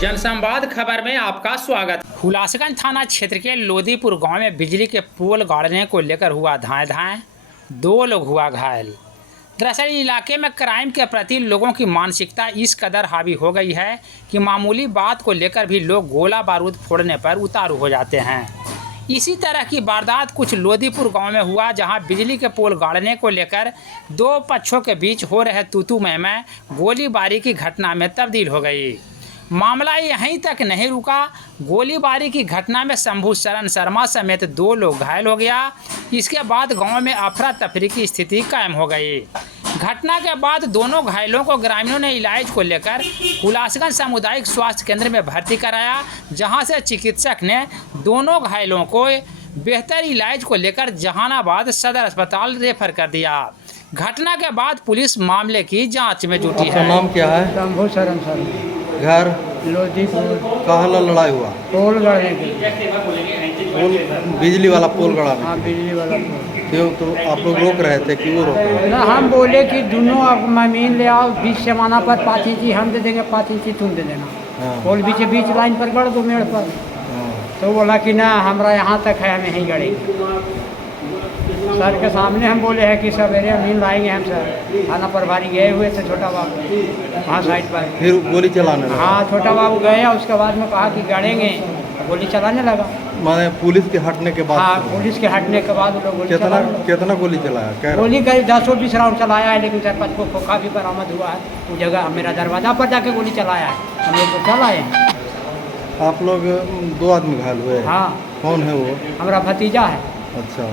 जनसंवाद खबर में आपका स्वागत। हुलासगंज थाना क्षेत्र के लोदीपुर गांव में बिजली के पोल गाड़ने को लेकर हुआ धाएं-धाएं, 2 लोग हुआ घायल। दरअसल इलाके में क्राइम के प्रति लोगों की मानसिकता इस कदर हावी हो गई है कि मामूली बात को लेकर भी लोग गोला बारूद फोड़ने पर उतारू हो जाते हैं। इसी तरह की वारदात कुछ लोदीपुर गांव में हुआ, जहां बिजली के पोल गाड़ने को लेकर 2 पक्षों के बीच हो रहे तू-तू मैं गोलीबारी की घटना में तब्दील हो गई। मामला यहीं तक नहीं रुका, गोलीबारी की घटना में शंभू शरण शर्मा समेत 2 लोग घायल हो गया। इसके बाद गांव में अफरा तफरी की स्थिति कायम हो गई। घटना के बाद दोनों घायलों को ग्रामीणों ने इलाज को लेकर हुलासगंज सामुदायिक स्वास्थ्य केंद्र में भर्ती कराया, जहां से चिकित्सक ने दोनों घायलों को बेहतर इलाज को लेकर जहानाबाद सदर अस्पताल रेफर कर दिया। घटना के बाद पुलिस मामले की जांच में जुटी है। नाम क्या है? शंभू शरण शर्मा, घर लोदीपुर। कहाँ लड़ाई हुआ? पोल गड़ने के लिए। पोल, बिजली वाला पोल गड़ा हाँ, बिजली वाला पोल। क्यों? तो आप लोग रोक रहे थे कि वो रोक रहे थे? ना, हम बोले कि दोनों आप ममीन ले आओ, बीच पैमाना पर 5 इंची हम दे देंगे, 5 इंची तुम दे देना। हाँ। पोल बीच लाइन पर गड़ दो, मेड़ पर। हाँ। तो बोला कि ना, हमारा यहाँ तक है, हम यहीं गड़ेंगे। सर के सामने हम बोले हैं कि सवेरे अमीन लाएंगे हम सर। थाना प्रभारी गए हुए थे छोटा बाबू वहाँ साइड पर। फिर गोली चलाने लगा? हाँ, छोटा बाबू गए, उसके बाद में कहा कि गड़ेंगे, गोली चलाने लगा। माने पुलिस के हटने के बाद? हाँ, पुलिस के हटने के बाद लोग गोली चलाने लगे। कितना गोली चलाया? कह रहा गोली करीब 10-20 राउंड चलाया है, लेकिन 4-5 को खोखा भी बरामद हुआ है। वो जगह मेरा दरवाजा पर जाके गोली चलाया है, हम लोग तो चल आए हैं। आप लोग 2 आदमी घायल हुए? हाँ। कौन है वो? हमारा भतीजा है। अच्छा।